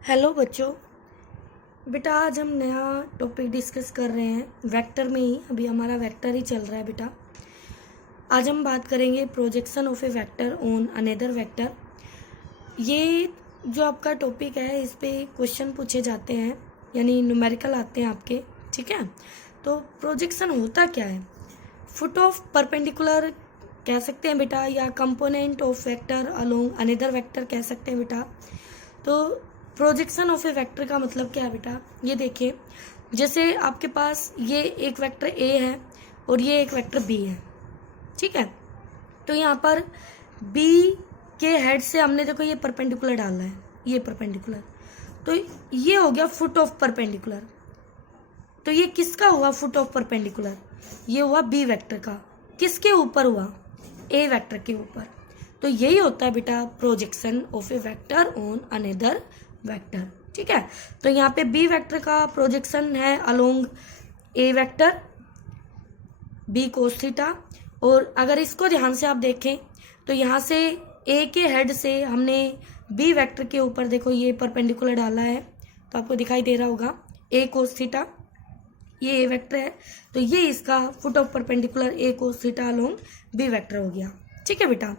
Hello बच्चों। बेटा आज हम नया टॉपिक डिस्कस कर रहे हैं वेक्टर में ही। अभी हमारा वेक्टर ही चल रहा है बेटा। आज हम बात करेंगे projection of A vector on another vector. ये जो आपका टॉपिक है इस पे क्वेश्चन पूछे जाते हैं, यानी न्यूमेरिकल आते हैं आपके। ठीक है, तो प्रोजेक्शन होता क्या है? फुट ऑफ परपेंडिकुलर कह सकते हैं बेटा, या component of vector along another vector कह सकते हैं बेटा। तो प्रोजेक्शन ऑफ ए वेक्टर का मतलब क्या है बेटा? ये देखिए, जैसे आपके पास ये एक वेक्टर ए है और ये एक वेक्टर बी है। ठीक है, तो यहाँ पर बी के हेड से हमने देखो ये परपेंडिकुलर डाला है, ये परपेंडिकुलर, तो ये हो गया फुट ऑफ परपेंडिकुलर। तो ये किसका हुआ फुट ऑफ परपेंडिकुलर? ये हुआ बी वेक्टर का। किसके ऊपर हुआ? ए वेक्टर के ऊपर। तो यही होता है बेटा projection of A vector on another vector. ठीक है, तो यहाँ पे बी वेक्टर का प्रोजेक्शन है along A vector B cos theta. और अगर इसको ध्यान से आप देखें तो यहाँ से ए के हेड से हमने बी वेक्टर के ऊपर देखो ये परपेंडिकुलर डाला है, तो आपको दिखाई दे रहा होगा ए कोस थीटा, ये ए वेक्टर है, तो ये इसका foot of perpendicular A cos theta along B vector हो गया। ठीक है बेटा,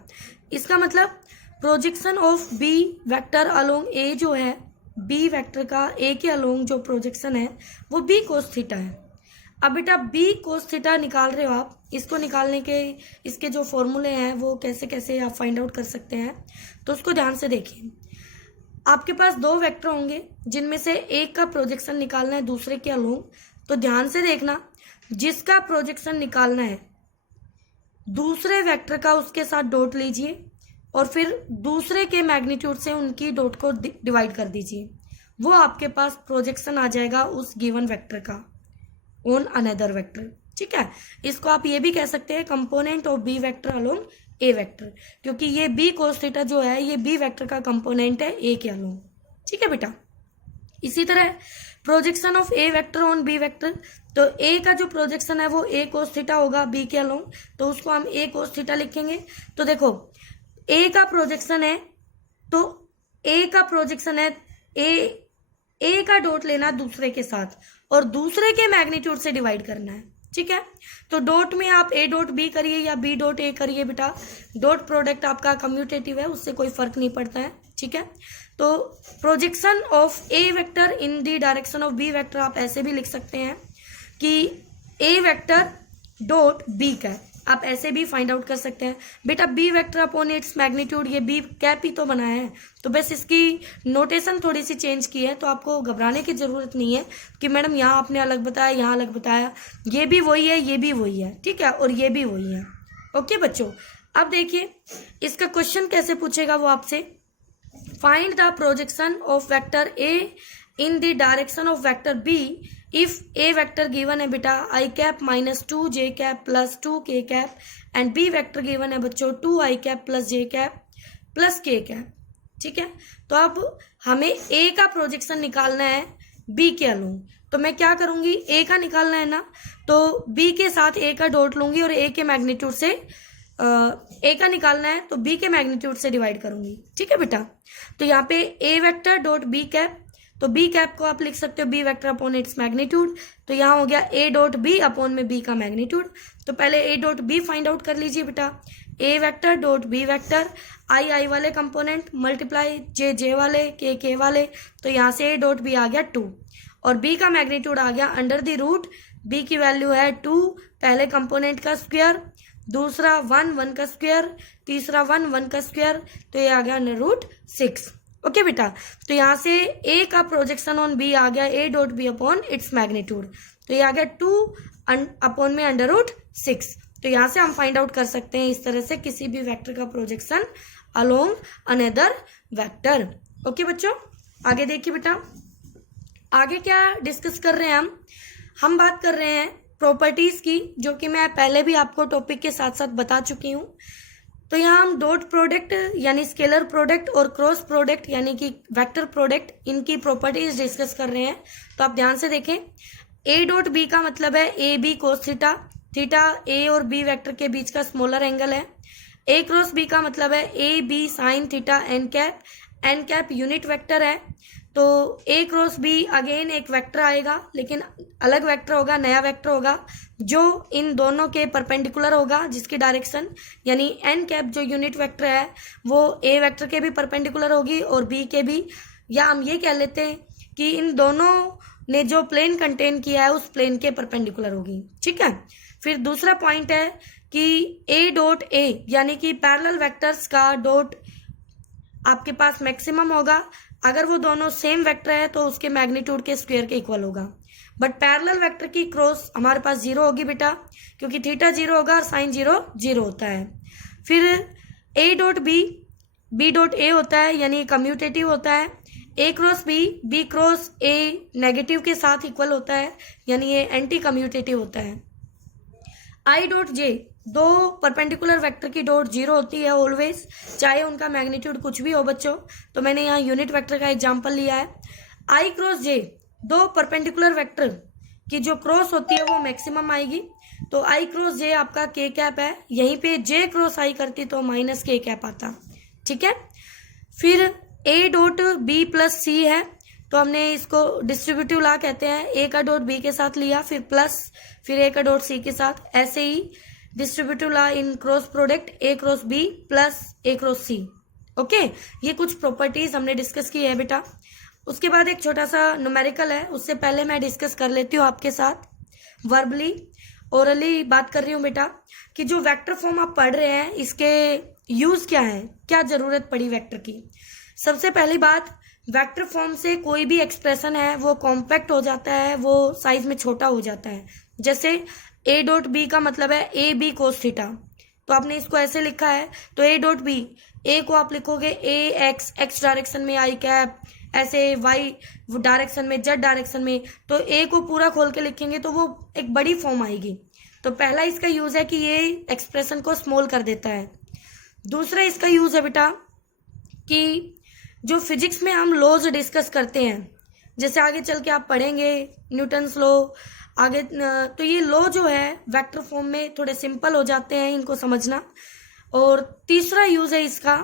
इसका मतलब projection of B vector along A जो है, बी वेक्टर का ए के अलोंग जो प्रोजेक्शन है वो बी कोस थीटा है। अब बेटा बी कोस थीटा निकाल रहे हो आप, इसको निकालने के इसके जो फॉर्मूले हैं वो कैसे कैसे आप फाइंड आउट कर सकते हैं, तो उसको ध्यान से देखिए। आपके पास दो वेक्टर होंगे जिनमें से एक का प्रोजेक्शन निकालना है दूसरे के अलोंग, तो ध्यान से देखना, जिसका प्रोजेक्शन निकालना है दूसरे वेक्टर का उसके साथ डॉट लीजिए और फिर दूसरे के मैग्नीट्यूड से उनकी डॉट को डिवाइड कर दीजिए, वो आपके पास प्रोजेक्शन आ जाएगा उस गिवन वेक्टर का ऑन अनदर वेक्टर। ठीक है, इसको आप ये भी कह सकते हैं component of B vector along A vector, क्योंकि ये बी कोस थीटा जो है ये बी वेक्टर का कंपोनेंट है ए के अलोंग। ठीक है बेटा, इसी तरह projection of A vector on B vector, तो ए का जो प्रोजेक्शन है वो ए कोस थीटा होगा बी के अलोंग, तो उसको हम ए कोस थीटा लिखेंगे। तो देखो ए का प्रोजेक्शन है, तो ए का प्रोजेक्शन है ए का डॉट लेना दूसरे के साथ और दूसरे के मैग्नीट्यूड से डिवाइड करना है। ठीक है, तो डॉट में आप ए डॉट बी करिए या बी डॉट ए करिए बेटा, डॉट प्रोडक्ट आपका कम्यूटेटिव है, उससे कोई फर्क नहीं पड़ता है। ठीक है, तो projection of A vector in the direction of B vector आप ऐसे भी लिख सकते हैं कि ए वेक्टर डॉट बी का, आप ऐसे भी फाइंड आउट कर सकते हैं बेटा। B vector upon its magnitude, ये बी कैप ही तो बनाया है, तो बस इसकी नोटेशन थोड़ी सी चेंज की है, तो आपको घबराने की जरूरत नहीं है कि मैडम यहाँ आपने अलग बताया यहाँ अलग बताया, ये भी वही है ये भी वही है। ठीक है, और ये भी वही है। ओके बच्चों, अब देखिए इसका क्वेश्चन कैसे पूछेगा वो आपसे। Find the projection of vector A in the direction of vector B if A vector given है बेटा I cap minus 2 J cap plus 2 K cap and B vector given है बच्चों 2 I cap plus J cap plus K cap. ठीक है, तो अब हमें ए का प्रोजेक्शन निकालना है बी के अलोंग, तो मैं क्या करूंगी, ए का निकालना है ना, तो बी के साथ ए का डॉट लूंगी और ए के मैग्नीट्यूड से ए का निकालना है तो बी के मैग्नीट्यूड से डिवाइड करूंगी। ठीक है बेटा, तो यहाँ पे A vector dot B cap, तो बी कैप को आप लिख सकते हो B vector upon its magnitude, तो यहाँ हो गया ए डॉट बी अपॉन में बी का मैग्नीट्यूड। तो पहले A dot B find out कर लीजिए बेटा, A vector dot B vector, I वाले कंपोनेंट मल्टीप्लाई जे वाले के वाले, तो यहाँ से ए डॉट बी आ गया 2 और बी का मैग्नीट्यूड आ गया अंडर द रूट, बी की वैल्यू है 2, पहले कंपोनेंट का स्क्वायर, दूसरा 1 का स्क्वायर, तीसरा 1 का स्क्वायर, तो ये आ गया अंडर रूट 6। ओके बेटा, तो यहाँ से ए का प्रोजेक्शन ऑन बी आ गया A dot B upon its magnitude, तो ये आ गया 2 अपॉन में अंडर रूट 6। तो यहाँ से हम फाइंड आउट कर सकते हैं इस तरह से किसी भी वेक्टर का projection along another vector. Okay बच्चों, आगे देखिए बेटा, आगे क्या डिस्कस कर रहे हैं हम बात कर रहे हैं प्रॉपर्टीज की, जो कि मैं पहले भी आपको टॉपिक के साथ साथ बता चुकी हूँ। तो यहाँ हम डॉट प्रोडक्ट यानी स्केलर प्रोडक्ट और क्रॉस प्रोडक्ट यानी कि वेक्टर प्रोडक्ट, इनकी प्रॉपर्टीज डिस्कस कर रहे हैं। तो आप ध्यान से देखें, ए डॉट बी का मतलब है A B cos theta, theta A और बी वेक्टर के बीच का स्मॉलर एंगल है। ए क्रॉस बी का मतलब है A B sine theta N cap N cap unit vector है, तो ए क्रॉस बी अगेन एक वेक्टर आएगा, लेकिन अलग वेक्टर होगा, नया वेक्टर होगा जो इन दोनों के परपेंडिकुलर होगा, जिसकी डायरेक्शन यानी एन कैप जो यूनिट वेक्टर है वो ए वेक्टर के भी परपेंडिकुलर होगी और बी के भी, या हम ये कह लेते हैं कि इन दोनों ने जो प्लेन कंटेन किया है उस प्लेन के परपेंडिकुलर होगी। ठीक है। फिर दूसरा पॉइंट है कि ए डॉट ए यानी कि पैरेलल वेक्टर्स का डॉट आपके पास मैक्सिमम होगा अगर वो दोनों सेम वेक्टर है तो उसके मैग्नीट्यूड के स्क्वायर के इक्वल होगा। बट पैरेलल वेक्टर की क्रॉस हमारे पास जीरो होगी बेटा, क्योंकि थीटा जीरो होगा और साइन जीरो जीरो होता है। फिर A dot B dot A होता है यानी कम्यूटेटिव होता है। A cross B cross A negative के साथ इक्वल होता है यानी ये एंटी कम्यूटेटिव होता है। आई डॉट जे दो परपेंडिकुलर वेक्टर की डॉट जीरो होती है ऑलवेज, चाहे उनका मैग्नीट्यूड कुछ भी हो बच्चों, तो मैंने यहाँ यूनिट वेक्टर का एग्जांपल लिया है। आई क्रॉस जे दो परपेंडिकुलर वेक्टर की जो क्रॉस होती है वो मैक्सिमम आएगी, तो आई क्रॉस जे आपका के कैप है, यहीं पे जे क्रॉस आई करती तो माइनस के कैप आता। ठीक है। फिर ए डॉट बी प्लस सी है, तो हमने इसको डिस्ट्रीब्यूटिव लॉ कहते हैं, ए का डॉट बी के साथ लिया फिर प्लस फिर ए का डॉट सी के साथ, ऐसे ही distributive law in cross product A cross B plus A cross C. Okay, ये कुछ प्रॉपर्टीज हमने डिस्कस की है बेटा। उसके बाद एक छोटा सा न्यूमेरिकल है, उससे पहले मैं डिस्कस कर लेती हूँ आपके साथ वर्बली, ओरली बात कर रही हूँ बेटा कि जो वेक्टर फॉर्म आप पढ़ रहे हैं इसके यूज क्या है, क्या जरूरत पड़ी वेक्टर की। सबसे पहली बात, वेक्टर फॉर्म से कोई भी एक्सप्रेशन है वो कॉम्पैक्ट हो जाता है, वो साइज में छोटा हो जाता है। जैसे ए डॉट बी का मतलब है ए बी कोस थीटा, तो आपने इसको ऐसे लिखा है, तो ए डॉट बी, ए को आप लिखोगे ए एक्स डायरेक्शन में आई कैप, ऐसे वाई डायरेक्शन में जेड डायरेक्शन में, तो ए को पूरा खोल के लिखेंगे तो वो एक बड़ी फॉर्म आएगी। तो पहला इसका यूज है कि ये एक्सप्रेशन को स्मॉल कर देता है। दूसरा इसका यूज है बेटा कि जो फिजिक्स में हम लॉज डिस्कस करते हैं, जैसे आगे चल के आप पढ़ेंगे न्यूटन्स लॉ आगे, तो ये लॉ जो है वेक्टर फॉर्म में थोड़े सिंपल हो जाते हैं इनको समझना। और तीसरा यूज है इसका,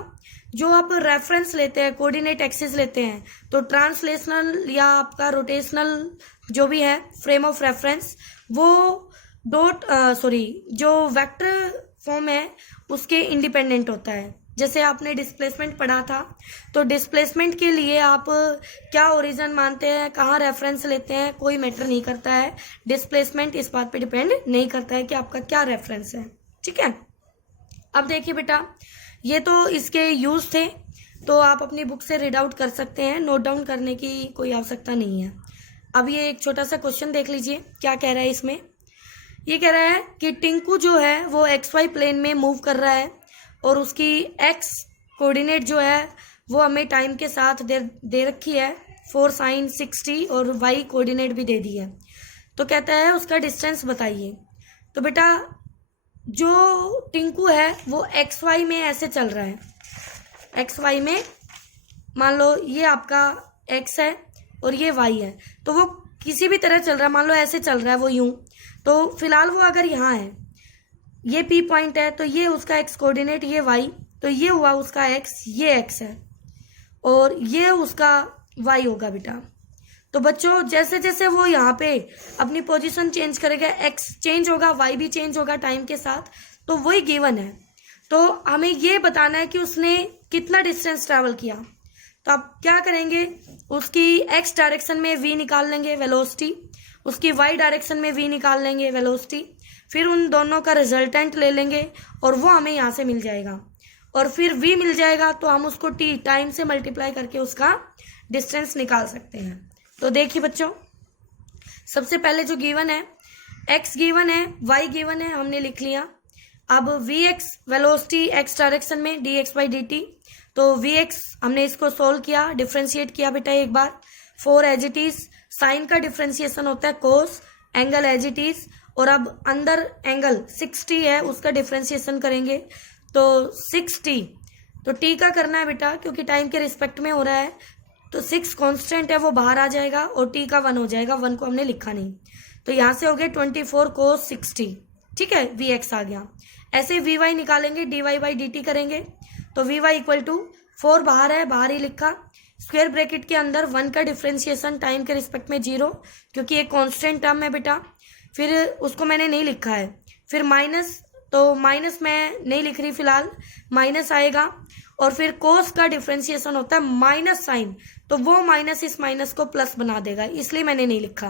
जो आप रेफरेंस लेते हैं, कोऑर्डिनेट एक्सिस लेते हैं, तो ट्रांसलेशनल या आपका रोटेशनल जो भी है फ्रेम ऑफ रेफरेंस, वो जो वेक्टर फॉर्म है उसके इंडिपेंडेंट होता है। जैसे आपने डिस्प्लेसमेंट पढ़ा था, तो डिस्प्लेसमेंट के लिए आप क्या ओरिजिन मानते हैं, कहाँ रेफरेंस लेते हैं, कोई मैटर नहीं करता है। डिस्प्लेसमेंट इस बात पे डिपेंड नहीं करता है कि आपका क्या रेफरेंस है। ठीक है। अब देखिए बेटा, ये तो इसके यूज थे, तो आप अपनी बुक से रीड आउट कर सकते हैं, नोट डाउन करने की कोई आवश्यकता नहीं है। अब ये एक छोटा सा क्वेश्चन देख लीजिए, क्या कह रहा है इसमें। ये कह रहा है कि टिंकू जो है वो XY प्लेन में मूव कर रहा है और उसकी x कोऑर्डिनेट जो है वो हमें टाइम के साथ दे रखी है 4 sin 60 और y कोऑर्डिनेट भी दे दी है। तो कहता है उसका डिस्टेंस बताइए। तो बेटा जो टिंकू है वो XY में ऐसे चल रहा है, XY में मान लो ये आपका x है और ये y है, तो वो किसी भी तरह चल रहा है, मान लो ऐसे चल रहा है वो यूं, तो फिलहाल वो अगर यहाँ है, ये P पॉइंट है, तो ये उसका x कोऑर्डिनेट, ये y, तो ये हुआ उसका x, ये x है और ये उसका y होगा बेटा। तो बच्चों जैसे जैसे वो यहाँ पे अपनी पोजीशन चेंज करेगा, x चेंज होगा, y भी चेंज होगा टाइम के साथ, तो वही गिवन है। तो हमें ये बताना है कि उसने कितना डिस्टेंस ट्रैवल किया। तो आप क्या करेंगे, उसकी x डायरेक्शन में v निकाल लेंगे वेलोसिटी, उसकी y डायरेक्शन में v निकाल लेंगे वेलोसिटी, फिर उन दोनों का रिजल्टेंट ले लेंगे और वो हमें यहाँ से मिल जाएगा, और फिर v मिल जाएगा तो हम उसको t टाइम से मल्टीप्लाई करके उसका डिस्टेंस निकाल सकते हैं। तो देखिए बच्चों, सबसे पहले जो गिवन है x गिवन है, y गिवन है, हमने लिख लिया। अब vx वेलोसिटी x डायरेक्शन में dx बाई dt, तो vx हमने इसको सोल्व किया, डिफ्रेंशिएट किया बेटा एक बार, 4 एज इट इज, साइन का डिफ्रेंशिएशन होता है कोस, एंगल एज इट इज, और अब अंदर एंगल 60 है उसका डिफ्रेंशिएशन करेंगे, तो 60, तो t का करना है बेटा क्योंकि टाइम के रिस्पेक्ट में हो रहा है, तो 6 कांस्टेंट है वो बाहर आ जाएगा और t का 1 हो जाएगा, 1 को हमने लिखा नहीं, तो यहाँ से हो गया 24 cos 60। ठीक है, vx आ गया। ऐसे vy निकालेंगे, dy बाई dt करेंगे, तो vy इक्वल टू 4 बाहर है, बाहर ही लिखा। स्क्वायर ब्रैकेट के अंदर 1 का डिफ्रेंशिएशन टाइम के रिस्पेक्ट में 0, क्योंकि एक कांस्टेंट टर्म है बेटा। फिर उसको मैंने नहीं लिखा है। फिर माइनस, तो माइनस मैं नहीं लिख रही फिलहाल, माइनस आएगा। और फिर कोस का डिफ्रेंशिएशन होता है माइनस साइन, तो वो माइनस इस माइनस को प्लस बना देगा, इसलिए मैंने नहीं लिखा।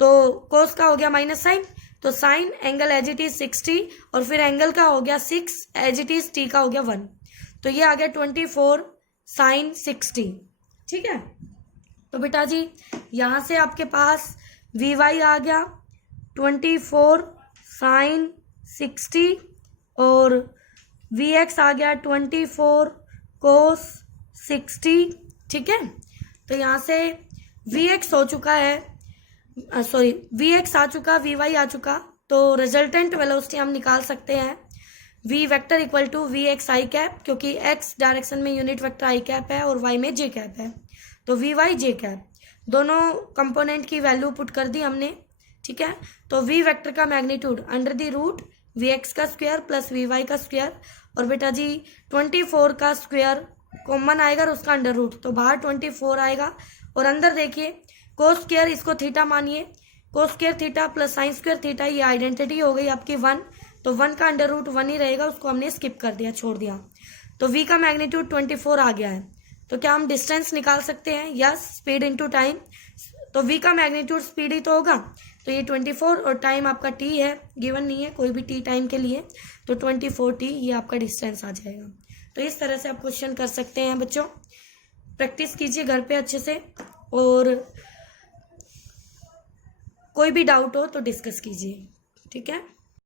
तो कोस का हो गया माइनस साइन, तो sine angle as it is 60, और फिर एंगल का हो गया 6 एज इट इज टी का हो गया 1, तो ये आ गया 24 साइन 60। ठीक है, तो बेटा जी यहां से आपके पास वी वाई आ गया 24 साइन 60, और वी एक्स आ गया 24 कोस 60। ठीक है, तो यहाँ से वी एक्स हो चुका है, सॉरी वी एक्स आ चुका, वी वाई आ चुका, तो रिजल्टेंट वेलोसिटी हम निकाल सकते हैं V vector equal to V X I cap, क्योंकि एक्स डायरेक्शन में यूनिट वेक्टर आई कैप है और वाई में जे कैप है, तो वी वाई जे कैप दोनों कंपोनेंट की वैल्यू पुट कर दी हमने। ठीक है, तो वी वेक्टर का magnitude under the root V X का स्क्वायर प्लस वी वाई का स्क्वायर, और बेटा जी 24 का स्क्वायर कॉमन आएगा और उसका अंडर रूट, तो बाहर 24 आएगा, और अंदर देखिए कोस स्क्वायर, इसको थीटा मानिए, cos square theta plus sine square theta, ये आइडेंटिटी हो गई आपकी 1, तो 1 का अंडर रूट 1 ही रहेगा, उसको हमने स्किप कर दिया, छोड़ दिया। तो v का मैग्नीट्यूड 24 आ गया है, तो क्या हम डिस्टेंस निकाल सकते हैं? यस, स्पीड इनटू टाइम, तो v का मैग्नीट्यूड स्पीड ही तो होगा, तो ये 24 और टाइम आपका t है, गिवन नहीं है कोई भी t टाइम के लिए, तो 24t ये आपका डिस्टेंस आ जाएगा। तो इस तरह से आप क्वेश्चन कर सकते हैं बच्चों, प्रैक्टिस कीजिए घर पे अच्छे से, और कोई भी डाउट हो तो डिस्कस कीजिए। ठीक है।